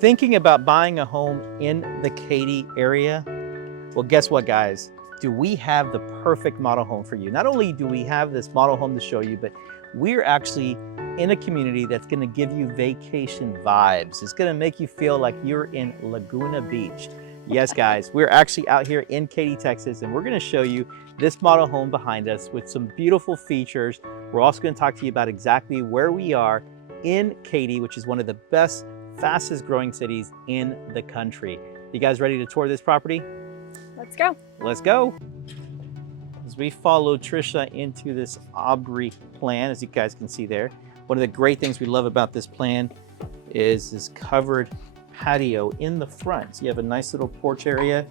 Thinking about buying a home in the Katy area? Well, guess what, guys? Do we have the perfect model home for you? Not only do we have this model home to show you, but we're actually in a community that's going to give you vacation vibes. It's going to make you feel like you're in Laguna Beach. Yes, guys, we're actually out here in Katy, Texas, and we're going to show you this model home behind us with some beautiful features. We're also going to talk to you about exactly where we are in Katy, which is one of the best, fastest growing cities in the country. You guys ready to tour this property? Let's go. Let's go. As we follow Tricia into this Aubrey plan, as you guys can see there, one of the great things we love about this plan is this covered patio in the front. So you have a nice little porch area.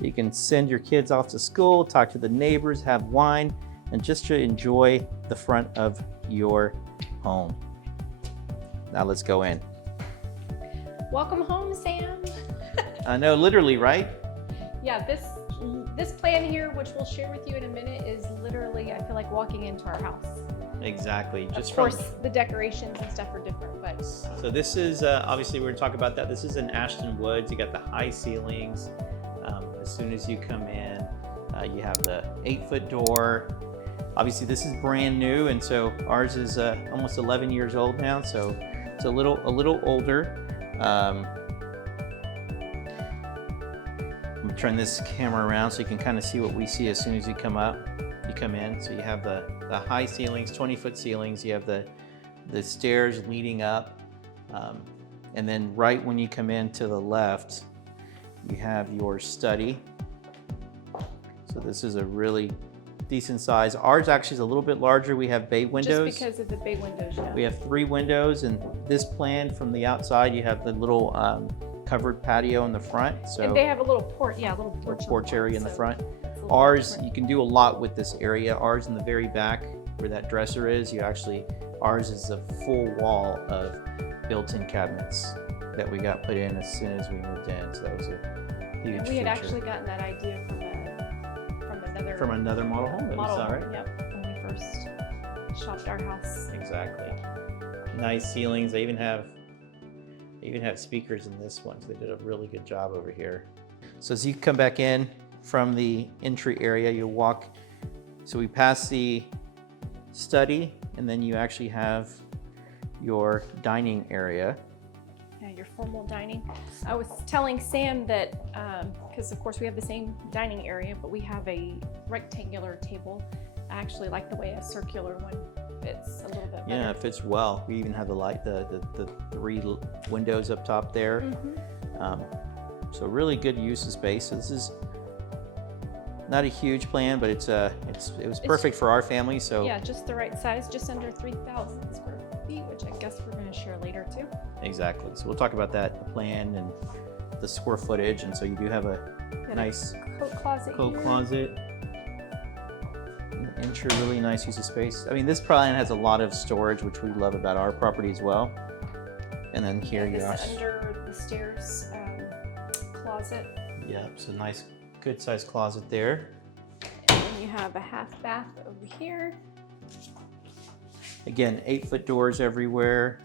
You can send your kids off to school, talk to the neighbors, have wine, and just to enjoy the front of your home. Now let's go in. Welcome home, Sam. I know, literally, right? Yeah, this plan here, which we'll share with you in a minute, is literally, I feel like walking into our house. Exactly. Of course, the decorations and stuff are different, but. So this is, obviously we're gonna talk about that. This is in Ashton Woods. You got the high ceilings. As soon as you come in, you have the 8-foot door. Obviously this is brand new, and so ours is almost 11 years old now, so it's a little older. I'm gonna turn this camera around so you can kind of see what we see as soon as you come in. So you have the high ceilings, 20-foot ceilings. You have the stairs leading up, and then right when you come in to the left, you have your study. So this is a really decent size. Ours actually is a little bit larger. We have bay windows. Just because of the bay windows, yeah. We have 3 windows, and this plan from the outside, you have the little covered patio in the front. So and they have a little porch, porch area in the front. Ours, you can do a lot with this area. Ours in the very back where that dresser is, ours is a full wall of built-in cabinets that we got put in as soon as we moved in. So that was a huge feature. We had actually gotten that idea from another model home that we saw, right? Yep, when we first shopped our house. Exactly. Nice ceilings. They even have speakers in this one, so they did a really good job over here. So as you come back in from the entry area, you walk, so we pass the study, and then you actually have your dining area. Yeah, your formal dining. I was telling Sam that, because of course we have the same dining area, but we have a rectangular table. I actually like the way a circular one fits a little bit better. Yeah, it fits well. We even have the 3 windows up top there. Mm-hmm. So really good use of space. So this is not a huge plan, but it was perfect for our family. So yeah, just the right size, just under 3,000 square feet, which I guess we're going to share later too. Exactly. So we'll talk about that, the plan and the square footage. And so you do have a nice coat closet. Enter really nice use of space. I mean, this plan has a lot of storage, which we love about our property as well. And then here you are. Under the stairs closet. Yeah, so nice, good sized closet there. And then you have a half bath over here. Again, 8-foot doors everywhere.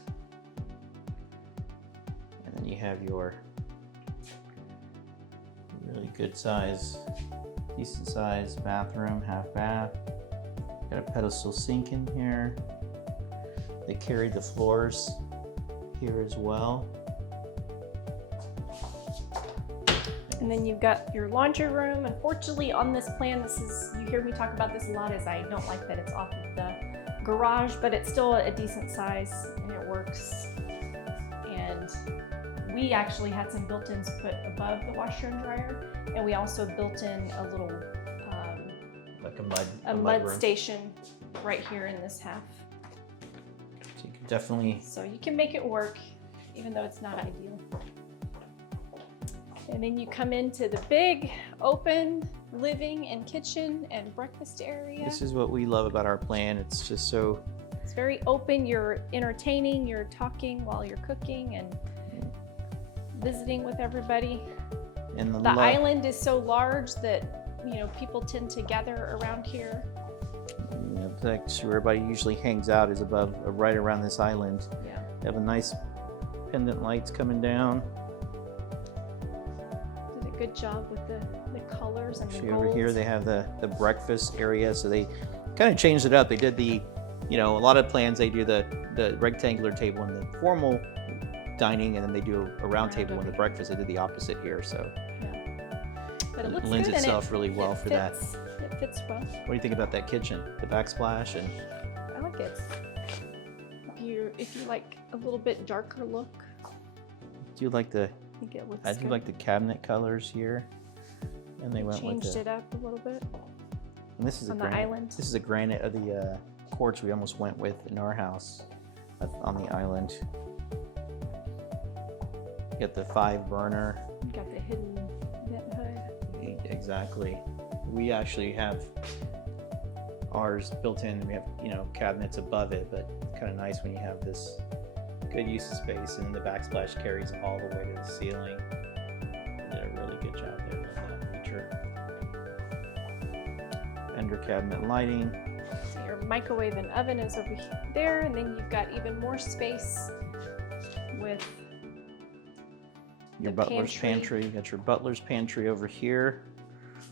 And then you have your really good size, decent size bathroom, half bath. Got a pedestal sink in here. They carried the floors here as well. And then you've got your laundry room. Unfortunately, on this plan, you hear me talk about this a lot, as I don't like that it's off of the garage, but it's still a decent size and it works. And we actually had some built-ins put above the washer and dryer, and we also built in a little like a mud station right here in this half. So you can definitely. So you can make it work, even though it's not ideal. And then you come into the big open living and kitchen and breakfast area. This is what we love about our plan. It's just so. It's very open. You're entertaining, you're talking while you're cooking and visiting with everybody. And the island is so large that, people tend to gather around here. That's where everybody usually hangs out, is above, right around this island. Yeah. They have a nice pendant lights coming down. Did a good job with the colors and the Actually, golds. over here they have the breakfast area, so they kind of changed it up. They did the, you know, a lot of plans they do the rectangular table in the formal dining, and then they do a round table in the breakfast. They did the opposite here, so But it looks lends good, and itself really well for that. It fits well. What do you think about that kitchen, the backsplash? And I like it. If you like a little bit darker look, do you like the? I think it looks I do good. like the cabinet colors here, and they went with Changed it up a little bit And this is a on the granite. island. This is a granite of the quartz we almost went with in our house on the island. You got the 5 burner. You got the hidden vent hood. Exactly. We actually have ours built in, and we have, you know, cabinets above it, but it's kind of nice when you have this good use of space, and the backsplash carries all the way to the ceiling. They did a really good job there. Love that feature. Under cabinet lighting. So your microwave and oven is over there, and then you've got even more space with Your the butler's pantry. You got your butler's pantry over here,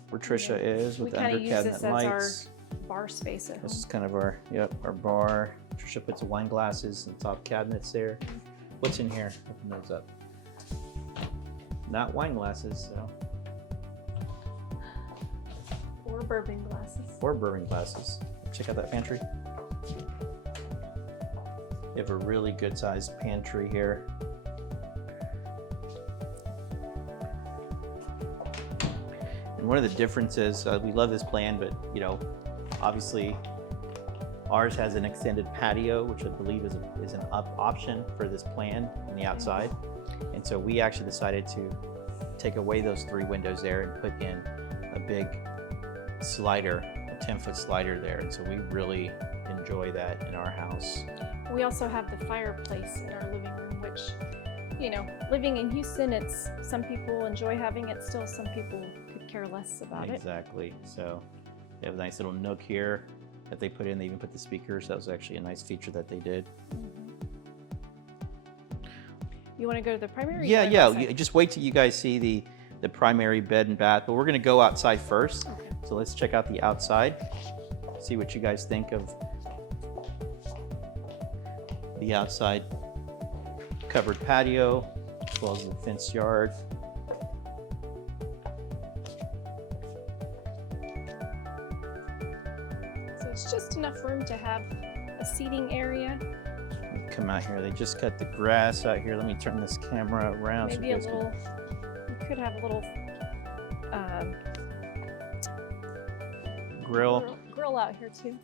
where Tricia is, with we the kind under of use cabinet this as lights. our bar space at home. This is kind of our bar. Tricia puts the wine glasses and top cabinets there. What's in here? Open those up. Not wine glasses, so. Or bourbon glasses. Or bourbon glasses. Check out that pantry. You have a really good sized pantry here. And one of the differences, we love this plan, but you know, obviously ours has an extended patio, which I believe is an up option for this plan on the outside. And so we actually decided to take away those 3 windows there and put in a big slider, a 10-foot slider there. And so we really enjoy that in our house. We also have the fireplace in our living room, which, you know, living in Houston, it's some people enjoy having it still, some people could care less about it. Exactly. So they have a nice little nook here that they put in. They even put the speakers. That was actually a nice feature that they did. You want to go to the primary? Yeah. Just wait till you guys see the primary bed and bath. But we're going to go outside first. Okay. So let's check out the outside. See what you guys think of the outside covered patio, as well as the fenced yard. So it's just enough room to have a seating area. Come out here. They just cut the grass out here. Let me turn this camera around. Maybe a little, you could have a little grill out here too.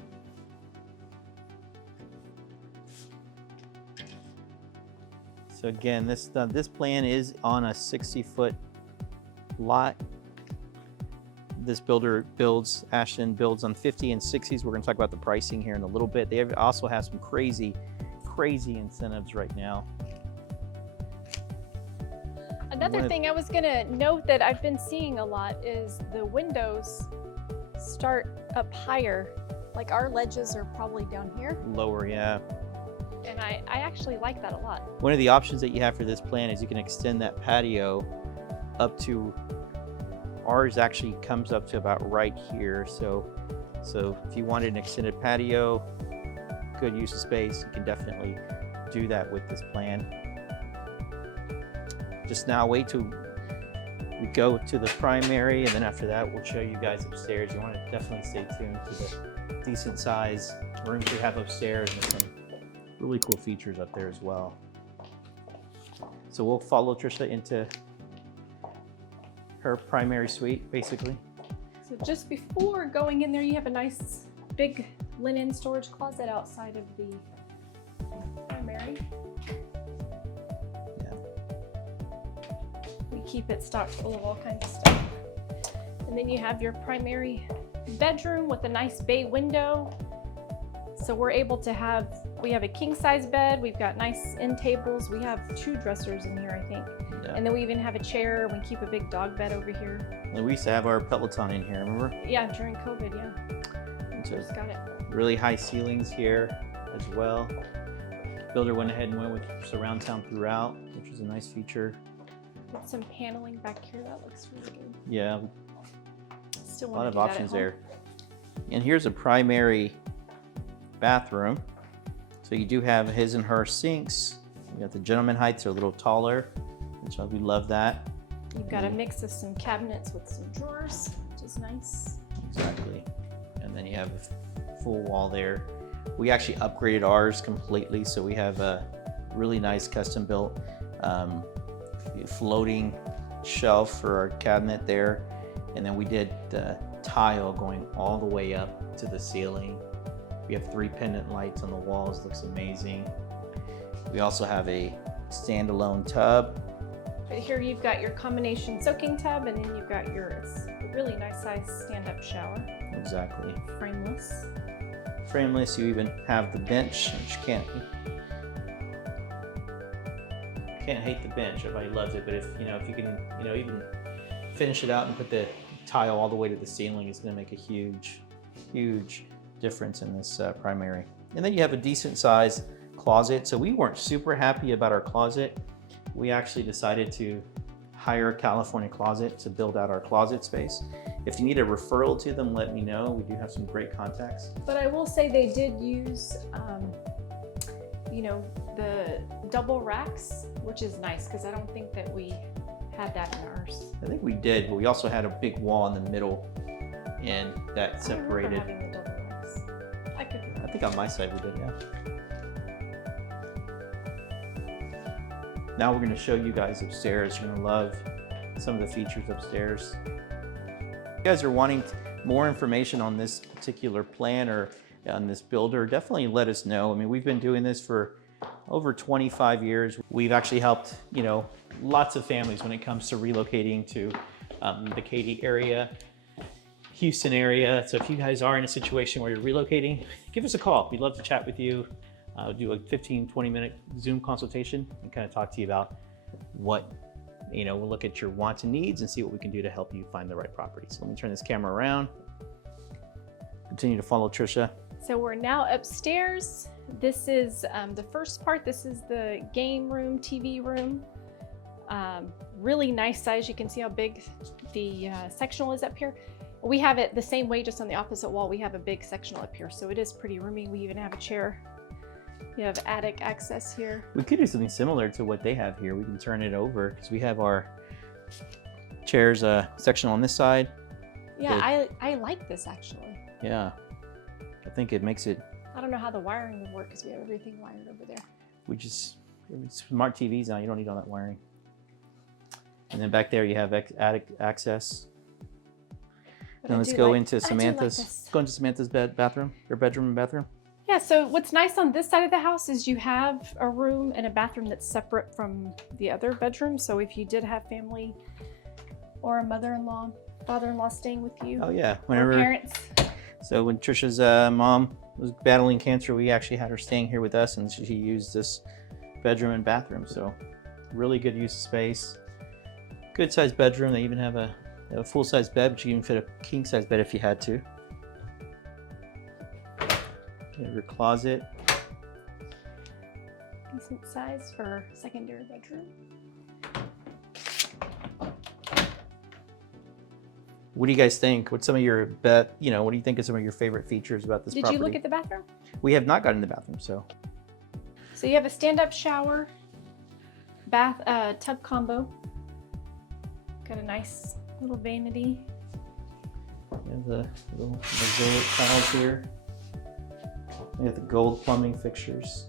So again, this plan is on a 60-foot lot. This Ashton builds on 50 and 60s. We're going to talk about the pricing here in a little bit. They also have some crazy incentives right now. Another thing I was going to note that I've been seeing a lot is the windows start up higher. Like our ledges are probably down here. Lower, yeah. And I actually like that a lot. One of the options that you have for this plan is you can extend that patio up to, ours actually comes up to about right here. So if you wanted an extended patio, good use of space, you can definitely do that with this plan. Just now wait till we go to the primary, and then after that we'll show you guys upstairs. You want to definitely stay tuned to the decent size rooms we have upstairs, and some really cool features up there as well. So we'll follow Tricia into her primary suite, basically. So just before going in there, you have a nice big linen storage closet outside of the primary. Yeah. We keep it stocked full of all kinds of stuff. And then you have your primary bedroom with a nice bay window. So we're able to we have a king size bed, we've got nice end tables, we have 2 dressers in here, I think. Yeah. And then we even have a chair, we keep a big dog bed over here. And we used to have our Peloton in here, remember? Yeah, during COVID, yeah. And so Just got it. really high ceilings here as well. Builder went ahead and went with surround sound throughout, which is a nice feature. With some paneling back here, that looks really good. Yeah, Still a want lot to of do that at options home. there. And here's a primary bathroom. So you do have his and her sinks. You got the gentleman heights are a little taller, which we love that. You've got a mix of some cabinets with some drawers, which is nice. Exactly. And then you have a full wall there. We actually upgraded ours completely, so we have a really nice custom built floating shelf for our cabinet there. And then we did the tile going all the way up to the ceiling. We have 3 pendant lights on the walls, looks amazing. We also have a standalone tub. But here you've got your combination soaking tub, and then you've got your it's a really nice size stand-up shower. Exactly. Frameless. Frameless, you even have the bench, which you can't hate the bench. Everybody loves it, but if you can, even finish it out and put the tile all the way to the ceiling, it's going to make a huge difference in this primary. And then you have a decent size closet. So we weren't super happy about our closet. We actually decided to hire a California Closet to build out our closet space. If you need a referral to them, let me know. We do have some great contacts. But I will say they did use, the double racks, which is nice because I don't think that we had that in ours. I think we did, but we also had a big wall in the middle and that separated. I remember having the double racks. I think on my side we did, yeah. Now we're going to show you guys upstairs. You're going to love some of the features upstairs. If you guys are wanting more information on this particular plan or on this builder, definitely let us know. I mean, we've been doing this for over 25 years. We've actually helped, lots of families when it comes to relocating to the Katy area, Houston area. So if you guys are in a situation where you're relocating, give us a call. We'd love to chat with you. Do a 15-20 minute Zoom consultation and kind of talk to you about what, we'll look at your wants and needs and see what we can do to help you find the right property. So let me turn this camera around. Continue to follow Tricia. So we're now upstairs. This is the first part. This is the game room, TV room. Really nice size. You can see how big the sectional is up here. We have it the same way, just on the opposite wall. We have a big sectional up here, so it is pretty roomy. We even have a chair. You have attic access here. We could do something similar to what they have here. We can turn it over because we have our chairs section on this side. Yeah, I like this actually. Yeah, I think it makes it. I don't know how the wiring would work because we have everything wired over there. It's smart TVs now. You don't need all that wiring. And then back there you have attic access. And let's go into Samantha's. Go into Samantha's bedroom and bathroom. Yeah, so what's nice on this side of the house is you have a room and a bathroom that's separate from the other bedroom. So if you did have family or a mother-in-law, father-in-law staying with you. Oh yeah, or parents. So when Tricia's mom was battling cancer, we actually had her staying here with us, and she used this bedroom and bathroom. So really good use of space. Good sized bedroom. They even have a full-size bed, but you can fit a king-size bed if you had to. You have your closet. Decent size for secondary bedroom. What do you guys think? What's some of your what do you think of some of your favorite features about this property? Did you look at the bathroom? We have not gotten in the bathroom, so. So you have a stand-up shower, bath, tub combo. Got a nice little vanity. You have the little mosaic tiles here. We have the gold plumbing fixtures.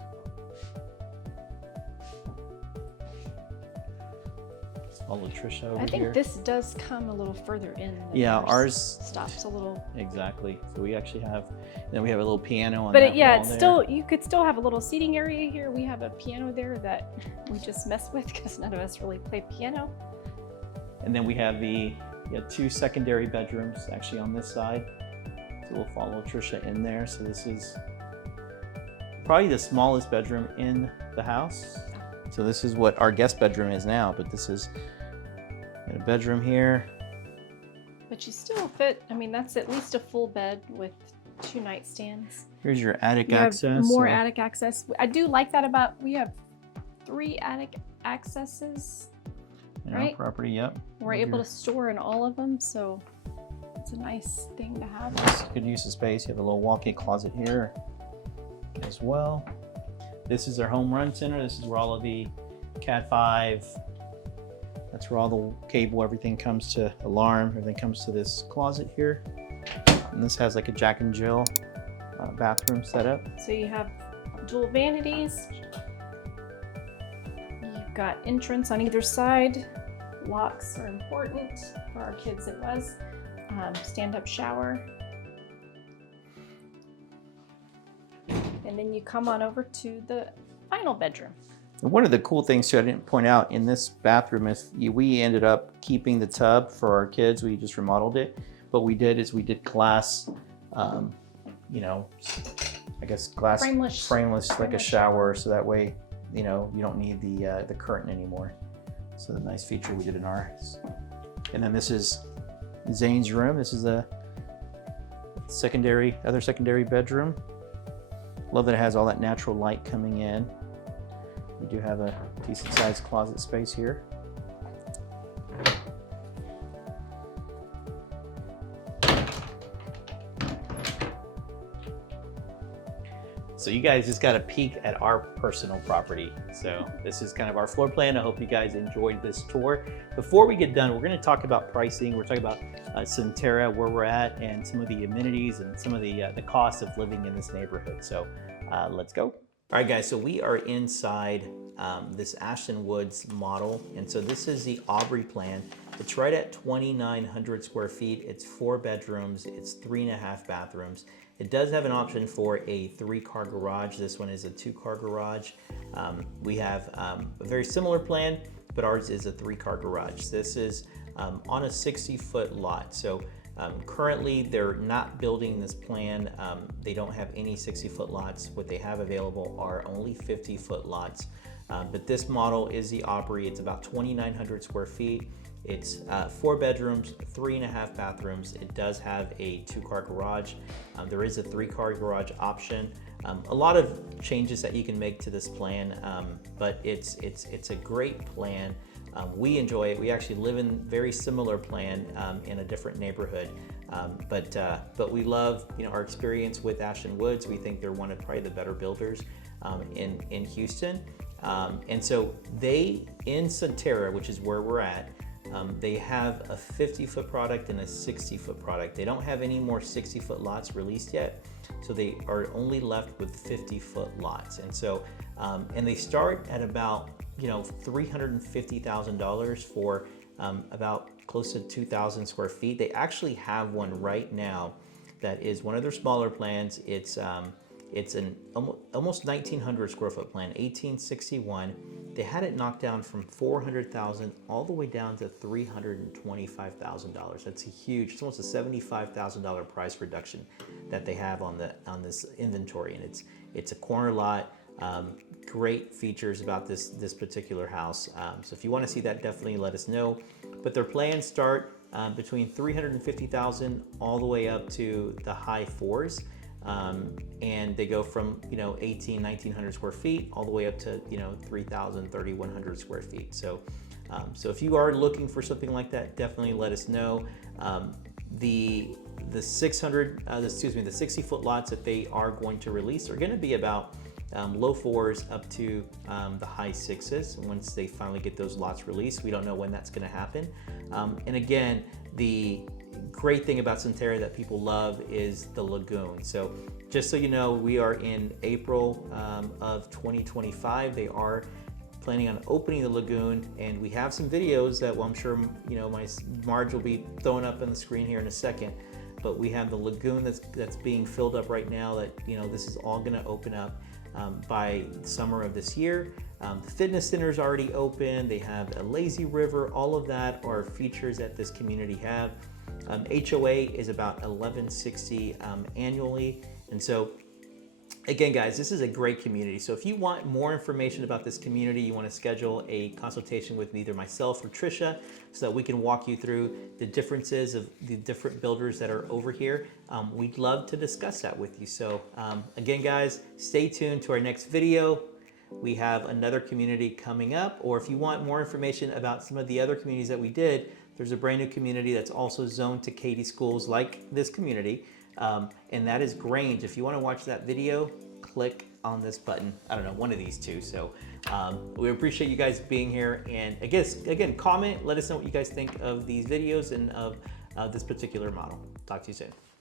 Follow Tricia over here. I think this does come a little further in. Yeah, ours stops a little. Exactly. So we actually have, then we have a little piano on but that yeah, wall it's there. still, you could still have a little seating area here. We have a piano there that we just mess with because none of us really play piano. And then we have the 2 secondary bedrooms actually on this side. So we'll follow Tricia in there. So this is probably the smallest bedroom in the house. So this is what our guest bedroom is now, but this is a bedroom here. But you still fit, I mean, that's at least a full bed with 2 nightstands. Here's your attic You have access. more attic access. I do like that about, we have 3 attic accesses, in right? our property, yep. We're able to store in all of them, so it's a nice thing to have. Good use of space. You have a little walk-in closet here as well. This is our home run center. This is where all of the Cat 5, that's where all the cable, everything comes to, alarm, everything comes to this closet here. And this has like a Jack and Jill bathroom set up. So you have dual vanities. You've got entrance on either side. Locks are important. For our kids it was. Stand-up shower. And then you come on over to the final bedroom. And one of the cool things too, I didn't point out in this bathroom is we ended up keeping the tub for our kids. We just remodeled it. What we did is we did glass, you know, I guess glass frameless like a shower. So that way, you know, you don't need the curtain anymore. So the nice feature we did in ours. And then this is Zane's room. This is a other secondary bedroom. Love that it has all that natural light coming in. We do have a decent sized closet space here. So you guys just got a peek at our personal property. So this is kind of our floor plan. I hope you guys enjoyed this tour. Before we get done, we're going to talk about pricing. We're talking about Centerra, where we're at, and some of the amenities and some of the costs of living in this neighborhood. So let's go. All right, guys, so we are inside this Ashton Woods model. And so this is the Aubrey plan. It's right at 2,900 square feet. It's 4 bedrooms. It's 3.5 bathrooms. It does have an option for a 3-car garage. This one is a 2-car garage. We have a very similar plan, but ours is a 3-car garage. This is on a 60-foot lot. So currently they're not building this plan. They don't have any 60-foot lots. What they have available are only 50-foot lots. But this model is the Aubrey. It's about 2,900 square feet. It's 4 bedrooms, 3.5 bathrooms. It does have a 2-car garage. There is a 3-car garage option. A lot of changes that you can make to this plan, but it's a great plan. We enjoy it. We actually live in very similar plan in a different neighborhood, but we love our experience with Ashton Woods. We think they're one of probably the better builders in Houston, and so they in Centerra, which is where we're at. They have a 50-foot product and a 60-foot product. They don't have any more 60-foot lots released yet, so they are only left with 50-foot lots. And so, and they start at about $350,000 for about close to 2,000 square feet. They actually have one right now that is one of their smaller plans. It's an almost 1,900 square foot plan, 1861. They had it knocked down from $400,000 all the way down to $325,000. That's a huge, it's almost a $75,000 price reduction that they have on this inventory, and it's a corner lot. Great features about this particular house. So if you want to see that, definitely let us know. But their plans start between $350,000 all the way up to the high 4s. And they go from 1,900 square feet all the way up to 3,000, 3,100 square feet. So if you are looking for something like that, definitely let us know. The 60-foot lots that they are going to release are going to be about low 4s up to the high 6s. Once they finally get those lots released, we don't know when that's going to happen. And again, the great thing about Centerra that people love is the lagoon. So just so you know, we are in April of 2025. They are planning on opening the lagoon, and we have some videos that, well, I'm sure my Marge will be throwing up on the screen here in a second. But we have the lagoon that's being filled up right now. That this is all going to open up by summer of this year. The fitness center is already open. They have a lazy river. All of that are features that this community have. HOA is about $1,160 annually, and so Again, guys, this is a great community. So if you want more information about this community, you want to schedule a consultation with either myself or Tricia so that we can walk you through the differences of the different builders that are over here. We'd love to discuss that with you. So again, guys, stay tuned to our next video. We have another community coming up, or if you want more information about some of the other communities that we did, there's a brand new community that's also zoned to Katy schools like this community. And that is Grange. If you want to watch that video, click on this button. I don't know, one of these two. So we appreciate you guys being here. And I guess, again, comment, let us know what you guys think of these videos and of this particular model. Talk to you soon.